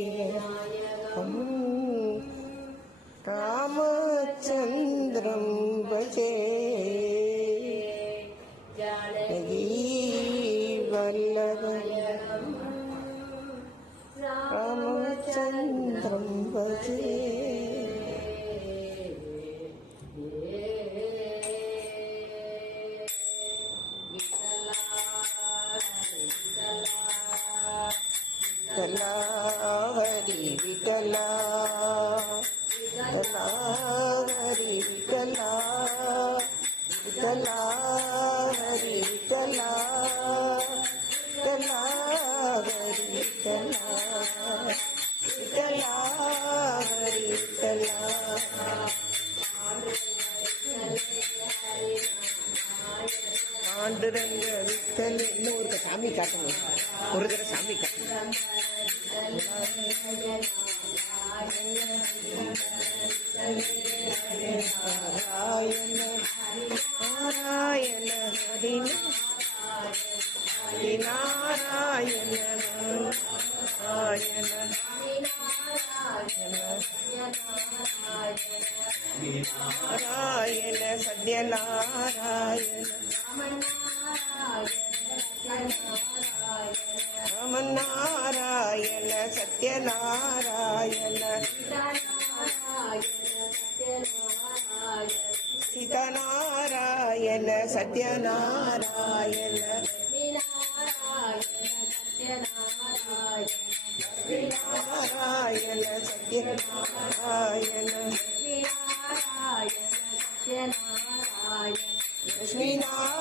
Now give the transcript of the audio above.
जानकीविनायकं रामचन्द्रं भजे जानकीवल्लभं रामचन्द्रं भजे विठला हरि विठला विठला हरि विठला विठला हरि विठला विठला हरि विठला विठला हरि विठला पांडुरंग विठल இன்னொரு சாமி காட்டணும் ஒரு தடவை சாமி காட்டணும் நாராயண நாராயண ஹரி நாராயண நாராயண நாராயண சத்யநாராயண ராமநாராயண சத்யநாராயண சீதநாராயண சத்யநாராயண நாராயண சத்யநாராயண லக்ஷ்மி நாராயண